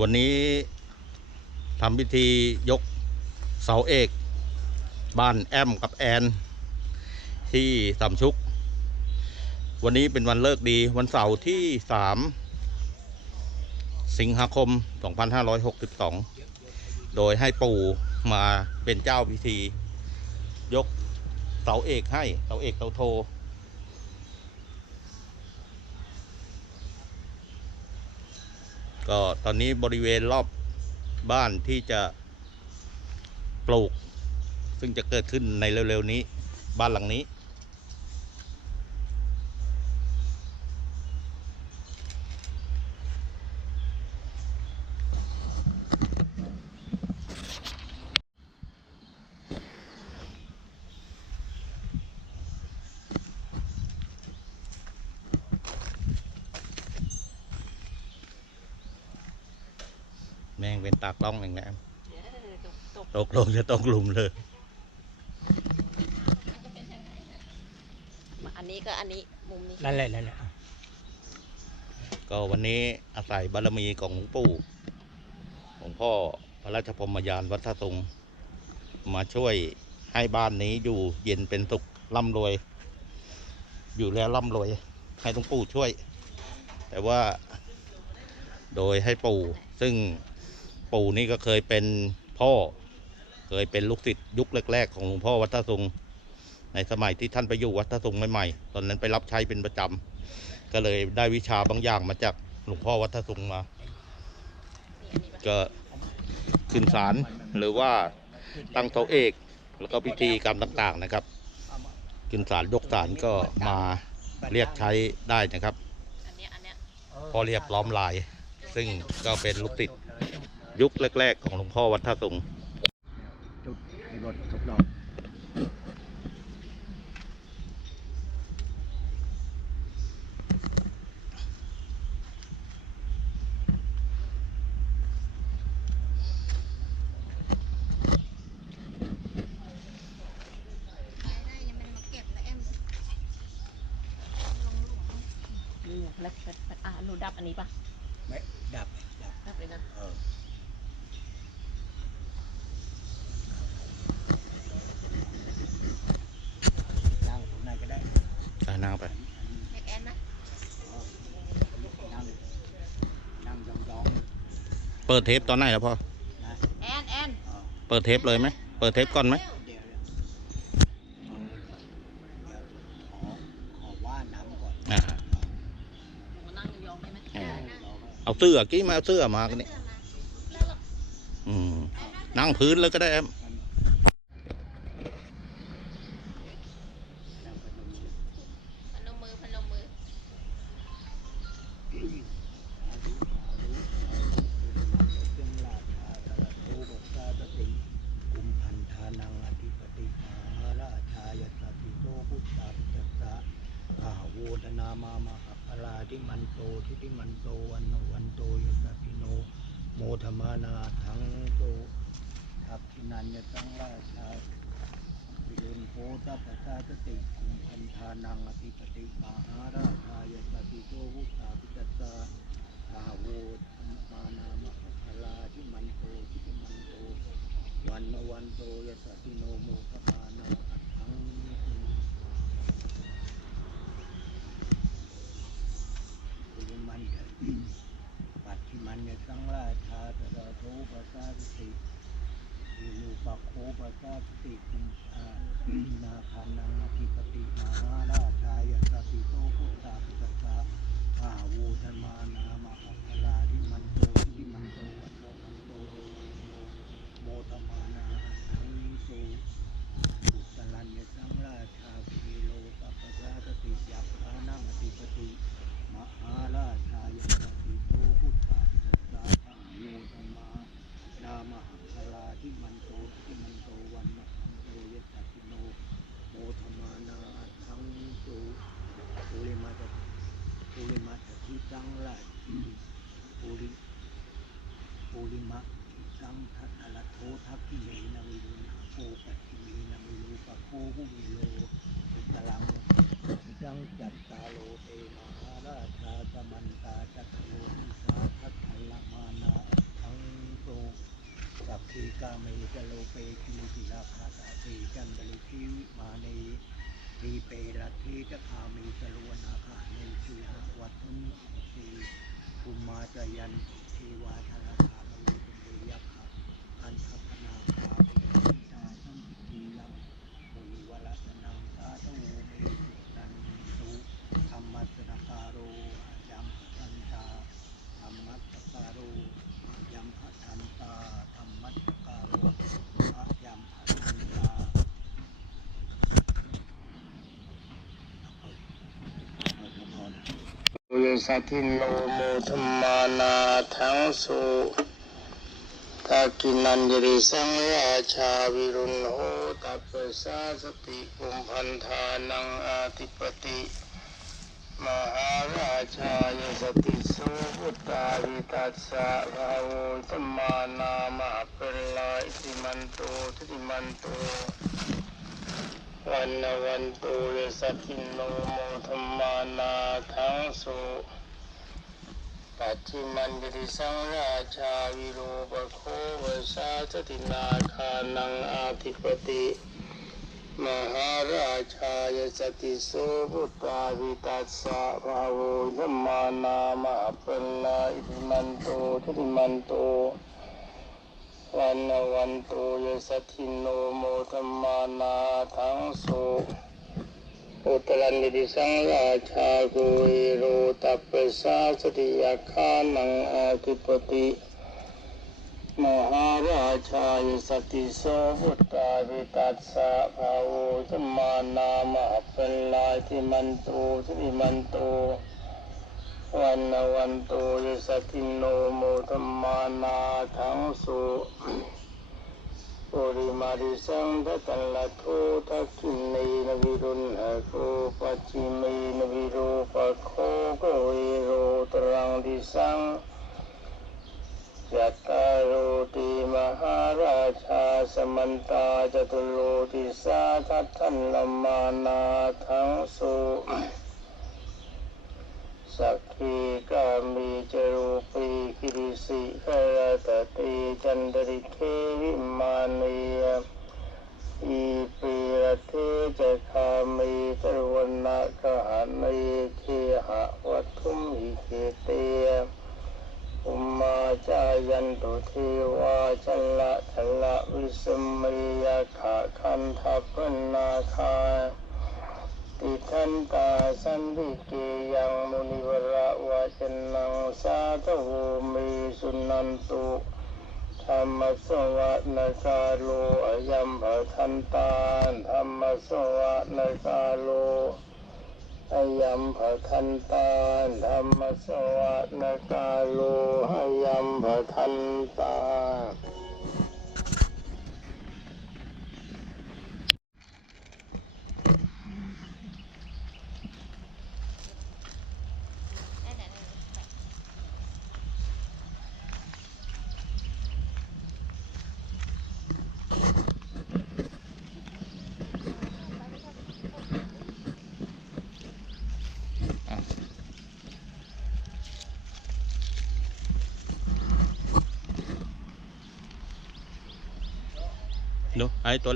วันนี้ทำพิธียกเสาเอก บ้านแอมกับแอน ที่สามชุก วันนี้เป็นวันเลิกดีวันเสาร์ที่สามสิงหาคม 2562 โดยให้ปู่มาเป็นเจ้าพิธี ยกเสาเอกให้เสาเอกเสาโท ก็ตอนนี้บริเวณรอบบ้านที่จะปลูก ซึ่งจะเกิดขึ้นในเร็วๆนี้บ้านหลังนี้ เป็นตากล้องอย่งนี้นเดี๋ยวตกลงจะตกหลุมเลย อันนี้ก็อันนี้มุมนี้นั่นแหละนั่นแหละก็วันนี้อาศัยบารมีของหลวงปู่หลวงพ่อพระราชพรมยานวัดท่าตรงมาช่วยให้บ้านนี้อยู่เย็นเป็นสุขร่ำรวย อยู่แล้วร่ำรวย ให้หลวงปู่ช่วย แต่ว่าโดยให้ปู่ซึ่ง ปู่นี่ก็เคยเป็นพ่อ เคยเป็นลูกศิษย์ยุคแรก ๆ ของหลวงพ่อวัดท่าตรงในสมัยที่ท่านไปอยู่วัดท่าตรงใหม่ๆตอนนั้นไปรับใช้เป็นประจำก็เลยได้วิชาบางอย่างมาจากหลวงพ่อวัดทะสุงมานี่อันนี้ปะก็ขึ้นศาลหรือว่าตั้งโต๊ะเอกแล้วก็พิธีกรรมต่างๆนะครับ ขึ้นศาลยกศาลก็มาเรียกใช้ได้นะครับอันเนี้ยอันเนี้ยพ่อเรียบล้อมลาย ซึ่งก็เป็นลูกติด ยุคแรก ๆ ของหลวงพ่อวัดท่าสุงจุดในรถทุกดอก ได้ยังไม่ได้มาเก็บแล้วแอมลงหลุม นี่ไงแล้วแล้วแล้วอะหนูดับอันนี้ปะ ไม่ดับดับ ดับเลยนะ เออนั่งตรงไหนก็ได้ อะนั่งไป เด็กแอนนะ นั่งนั่งยอง เปิดเทปตอนไหนแล้วพ่อๆนะแอนแอนเออเปิดเทปเลยไหม เปิดเทปก่อนไหม เดี๋ยวเดี๋ยวเออเดี๋ยวขอขอว่าน้ำก่อนอ่า หนูนั่งยองๆได้ไหมอ่าเราก็เอาเสื้อกี้มาเอาเสื้อมากันนี่เสื้อมาแล้วเราอืมนั่งพื้นเลยก็ได้แอม นั่งไปตรงนี้ พนมมือพนมมือ จึงราชาตระโทบสาตติกุมพันธานังอธิปติมหาราชายสติโตพุทธาปิจัสสะอาโวธนามามหาพลา ทิมันโตทิติมันโตวันโนวันโตยสติโนโมธมานาทังโตทัพพินันยตังราชาปิรุนโพตัปสาตติกุมพันธานังอธิปติมหาราชายสติโตพุทธาปิจัสสะอาโวธรรมานามะพลาที่มันโตทิติมันโตวันนวันโตยสสติโนโมทมานาอัตถังคุลิมันเถอะปัจฉิมันยสังราชาตระโทปัสสาสติอิรู ปะโคปัสสาติคุมอานาคานังอธิปติมหาราชายสติโตพุทธาปิสสะอาโวธมานามะอัปปลาทิมันโตทิมันโตวันโตมันโตโมธมานาทังนิโสอุตลัญญสังราชาภิโลปัปปะสาติยักขานังอธิปติมหาราชายสติโตพุทธาปิสสะอาโวธรรมานามะอัปปลาทิมันโตทิมันโตวันโตมันโตยสติโนโมธรรมานาทังนิโสโอเลมาต ปุริมัตถิสังราชปุริปุริมัตถิสังทัตตละโททัพพิเมนะวิรุณโภปัตติเมนะวิรูปะโคหุวิโลอุตลังสังจัตตาโลเตมหาราชาสมันตาจัตโลนิสาทัตถละมานาอัตถ กาเมจโล เปคิลิกิลาคาตาเตจันตลิคิวิมาในทีเปรัตเทจะคาเมจโลนาคาเนชีหะวัตถุนิสีภูมมาจายันทีวาธาราคาโลเป็นเดยักขะอันทัพนาคาเป็นวิชาสัมพิตีลังปุริวรัตนังสาธุเมสุนันตุธรรมัสสนาการโรยัมพันตาธรรมัสสการโรยัมพันตาธรรมัสสการโรยัมพันตา ปุย สัตถิโนโมธมานาทังสุทากินันยริสังราชาวิรุณโหตัปสาสติปุมพันธานังอาทิปติมหาราชายสติสพุตตาวิตัสสะภาโวธมานามาเปลลาอิติมันโตทิติมันโต วันนวันตุยสักขินโนโมธรรมานาทังสุปัจจิมันติสังราชาวิโรปโควสาสตินาคานังอาทิปติมหาราชายสติโสพุตตาวิตัสสะภาโวธรรมานามาเปลลาอิติมันโตทิติมันโต วันนวันตุยสัทธิโนโมธรรมานาทังสุอุตรันติสังราชากเอโรตัปปสาสติยาคานังอาทิปติมหาราชายสติโสพุตตาวิตัสสะภาโวธมานามาปัลลาทิมันโตทิมันโต วันนวันโตยสกินโนโมธมานาทังสุปุริมาริสังทตัลลัทโททักขินเนนวิรุณหะโคปัจจิเมนวิโรปะโคโกเอโรตรังดิสังยัตตาโรติมหาราชาสมันตาจตุโลติสาทัตทันลมานาทังสุสัก ขีกามีจรูปีกิริสิขรตติจันดริเควิมานีอีปีระเทจะคามีตรวนาคหานีเคหะวัตถุมหิเคเตอุมาจายันตุเทวาชละชละวิสมัยยขาคันทัพนาคาติทันตาสันติเกยัง ระวาจนังสาธโวมีสุนันตุธรรมสวะนกาโลอยัมภทันตาธรรมสวะนกาโลอยัมภทันตาธรรมสวะนกาโลอยัมภทันตา ดูไอ้ตัว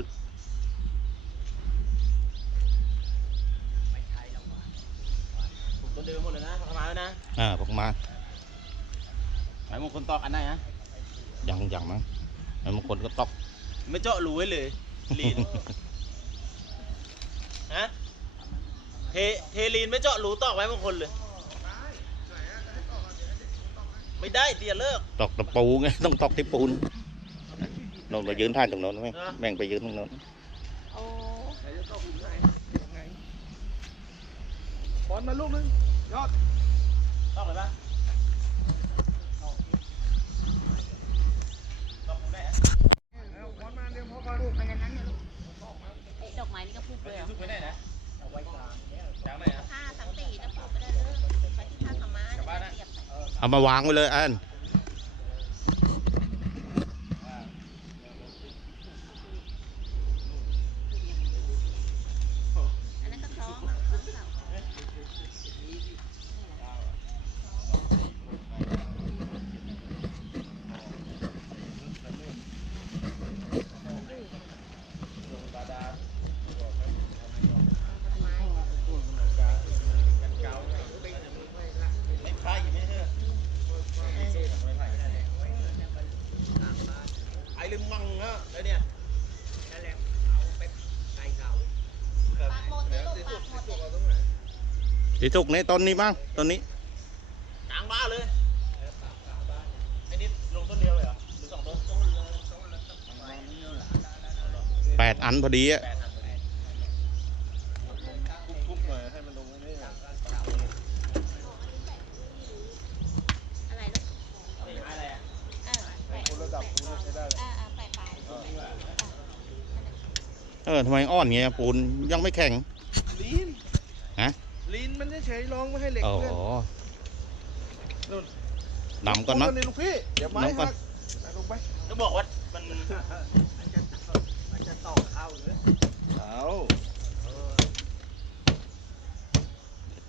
ผมตัวเดิมหมดเลยนะเข้ามาแล้วนะ อ่าพกมาหมายมงคลตอกอันไหนฮะอย่างอย่างมั้งแล้วบางคนก็ตอก ไม่เจาะรูไว้เลยลีนฮะเทเทลีนไม่เจาะรูตอกไว้มงคลเลยไม่ได้เตียเลิกตอกตะปูไงต้องตอกที่ปูน ลงไปยืนท่าตรงโน้นไหมอะแม่งไปยืนตรงโน้นโอ้บอลมาลูกนึงยอดตอกเลยปะตอกผมได้ฮะมันอันนั้นเนี่ยลูกไอ้ดอกไม้นี่ก็พูดเลยเหรอทุกไปได้นะเอาไว้กลางกลางไหนฮะผ้าสังตีจะปลูกไปได้เลยไปที่ผ้าขาวม้าเนี่ยเสียบไปเอามาวางไว้เลยอันอันนั้นก็คล้องคล้องเสา เที่สุกในต้นนี้บ้างต้นนี้กลางบ้านเลยไอ้นี่ลงต้นเดียวเลยเหรอหรือสองต้นแปดอันพอดีอะแปดอันเลยทุบๆหน่อยให้มันลงไม่ได้อะไรลูกนี่อะไรอะเออแปะคนระดับคุณใช้ได้เออเออแปะปลายเออทำไมอ่อนเงี้ยปูนยังไม่แข็งลีนฮะลีน มันเฉยๆลองไม่ให้เหล็กอ๋อเพื่อนนำก่อนเนาะนี่ลูกพี่เดี๋ยวไม้น้ำก่อนหักเอาลงไปก็บอกว่ามันมันจะตอกเข้าหรือเอา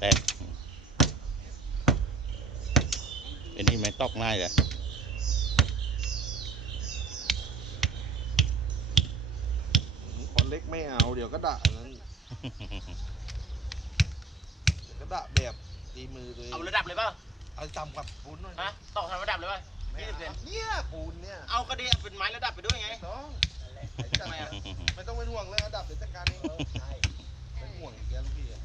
แตกเป็นนี่ไม่ตอกง่ายเลยคนเล็กไม่เอาเดี๋ยวก็ด่าอันนั้ นเดี๋ยวก็ด่าแบบตีมือเลยเอาระดับเลยเปล่าเอาจำกับปูนหน่อยฮะตอกทำระดับเลยเปล่าไม่ยี่สิบเซนเอาเนี่ยปูนเนี่ยเอาก็ดีเป็นไม้ระดับไปด้วยไง ไม่ต้องทำไมอะไม่ต้องเป็นห่วงเลยระดับเดี๋ยวจัดการเองเป็นห่วงอีกแล้วลูกพี่อะ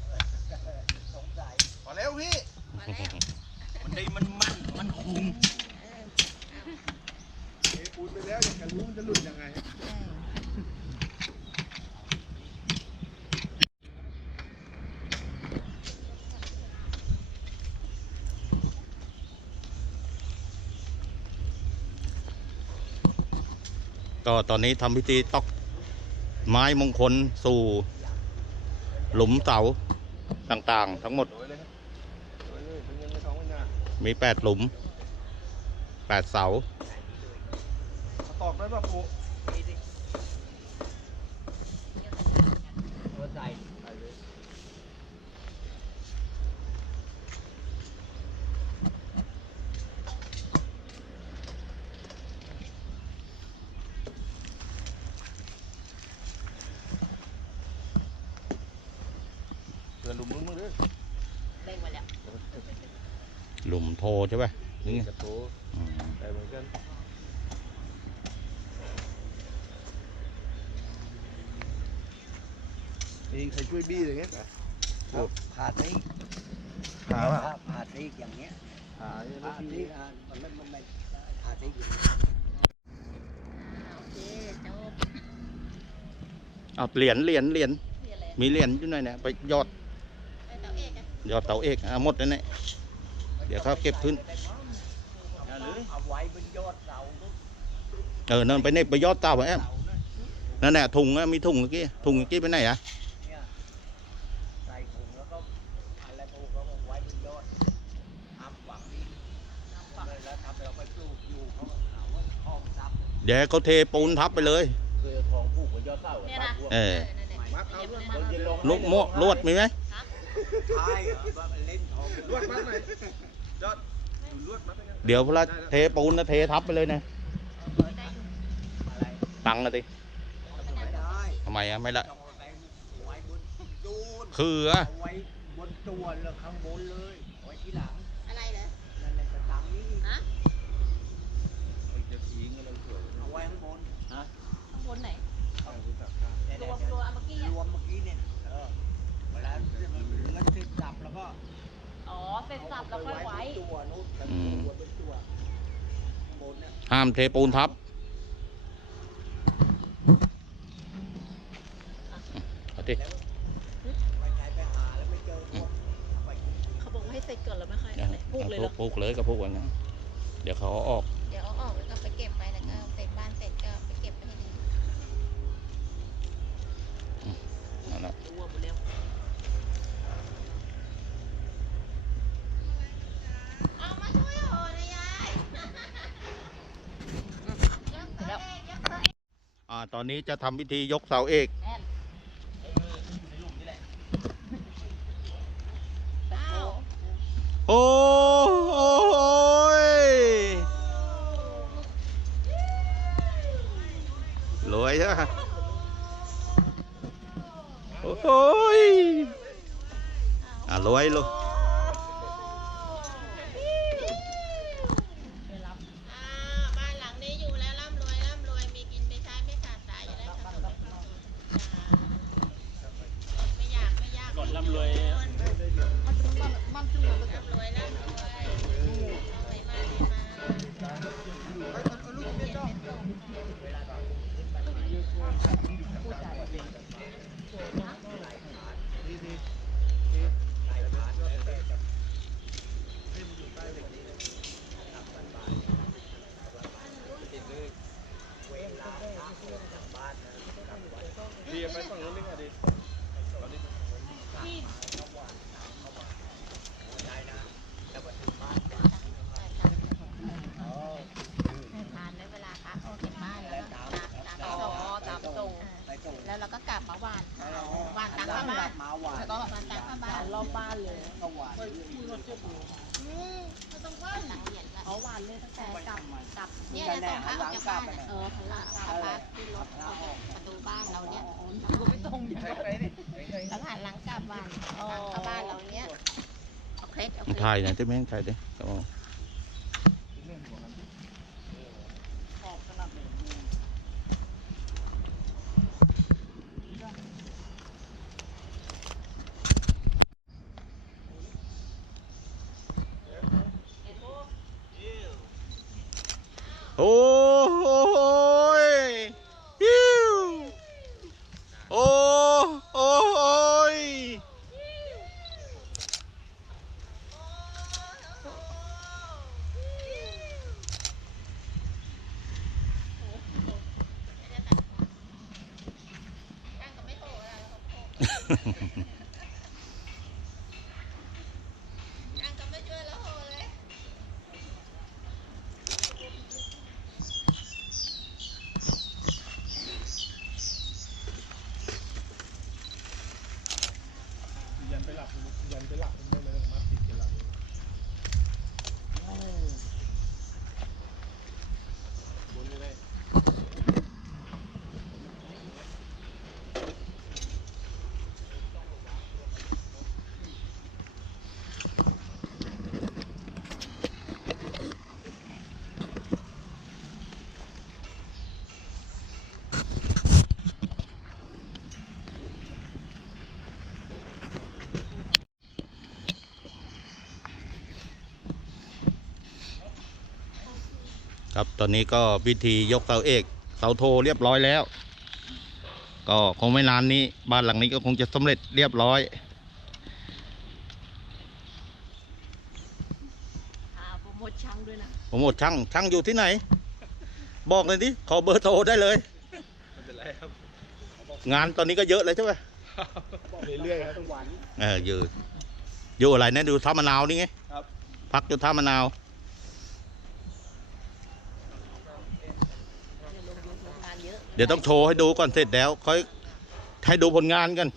สงสัยพอแล้วพี่มาแล้วมันดีมันมันมันคุมเทปูนไปแล้วอยากจะรู้มันจะหลุดยังไง ก็ตอนนี้ทำพิธีตอกไม้มงคลสู่ หลุมเสาต่างๆ ทั้งหมด มีแปดหลุมแปดเสาเอาตอกได้ป่ะปู ตัวใส่ เผื่อหลุมมึงมึงด้วย เล่งไว้แล้ว หลุมโทใช่ป่ะนี่ไงกระโตอืมแต่เหมือนกันมีใครช่วยบี้อะไรเงี้ยครับผ่าตีหาป่ะผ่าตีอย่างเงี้ยหาเนี่ยผ่าไม่ตีบี้อะมันไม่มันไม่ผ่าตีอยู่โอเคจบเอาเหรียญเหรียญเหรียญเรียนอะไรมีเหรียญอยู่หน่อยเนี่ยไปยอดไอ้เตาเอกอะยอดเสาเอกอะหมดแล้วเนี่ยเดี๋ยวเขาเก็บพื้นเอาไว้บนยอดเสาลูกเออนั่นไปเน็บไปยอดเสาแอมเสานะนั่นแหละถุงอะมีถุงเมื่อกี้ถุงเมื่อกี้ไปไหนอะเนี่ยใส่ถุงแล้วก็อะไรปลูกแล้วก็ไว้บนยอดทำฝังดินทำเลยแล้วทำเราไปปลูกอยู่เขาก็หาว่าคลองซับเดี๋ยวให้เขาเทปูนทับไปเลยเคยทองผูกบนยอดเสาเนี่ยนะเออนั่นแหละมัดเอาด้วยมัมัดดเอาเย็นลงลูกโมลวดมีไหมใช่เหรอว่ามันเล่นทองลวดมัดหน่อย ยอดลวดมัดไปกันเดี๋ยวพอเราเทปูนนะเททับไปเลยนะได้อยู่อะไรตังค์นะติไม่ได้ทำไมอะไม่ละต้องเอาไปไว้บนดูนคืออะเอาไว้บนตัวแล้วข้างบนเลยเอาไว้ที่หลัง อะไรเหรอ นั่นแหละจะตังนี้ ฮะ จะทิ้งอะไรสวย เอาไว้ข้างบน ข้างบนไหน เนี่ย รวม เนี่ย รวมเอาเมื่อกี้อะ รวมเมื่อกี้เนี่ยเออเวลาเหลือติดจับแล้วก็ อ๋อเสร็จสับแล้วค่อยไว้บนตัวนู้นแต่ตัวเป็นตัวข้างบนเนี่ยห้ามเทปูนทับ เอาดิไปไหนไปหาแล้วไม่เจอพวกเอาไปเขาบอกว่าให้เสร็จก่อนแล้วไม่ค่อยเอาอะไรพูกเลยเหรอ ปลูกเลยก็ปลูกไว้งั้นเดี๋ยวเขาเอาออกเดี๋ยวเอาออกแล้วก็ไปเก็บไปแล้วก็เสร็จบ้านเสร็จก็ไปเก็บไปให้ดี นั่นแหละ รวมหมดแล้ว เอามาช่วยห่อหนะยายยกตัวเองยกตัวเอง อ่า ตอนนี้จะทำพิธียกเสาเอกแอนอ้าวโอ้ แล้วเราก็กลับมาวานวานตังเข้าบ้านแล้วก็วานตังเข้าบ้านรอบบ้านเลยหวานคือรถเจ็บหัวอืมก็ต้องหวานเนะเขาหวานเลยตั้งแต่กลับกลับเนี่ยตรงข้ามออกจากบ้านเออหันหลังกลับบ้านขึ้นรถออกประตูบ้านเราเนี่ยก็ไม่ตรงอยู่แล้วผ่านหลังกลับวานเข้าบ้านเราเนี่ยโอเคล็ดอาเคล็ดถ่ายหน่อยได้ไหมถ่ายด้ก็ Oh, ครับตอนนี้ก็พิธียกเสาเอกเสาโทเรียบร้อยแล้ว ก็คงไม่นานนี้บ้านหลังนี้ก็คงจะสำเร็จเรียบร้อยอ่าโปรโมทช่างด้วยนะผมหมดช่างช่างอยู่ที่ไหน บอกเลยดิขอเบอร์โทรได้เลยไม่เป็นไรครับงานตอนนี้ก็เยอะเลยใช่ไหมเรื่อยๆครับทุกวันเอออยู่อยู่อะไรนะดูท่ามะนาวนี่ไงครับพักอยู่ท่ามะนาว เนี่ยลงยูทูบงาน เดี๋ยวต้องโชว์ให้ดูก่อนเสร็จแล้วค่อยให้ดูผลงานกัน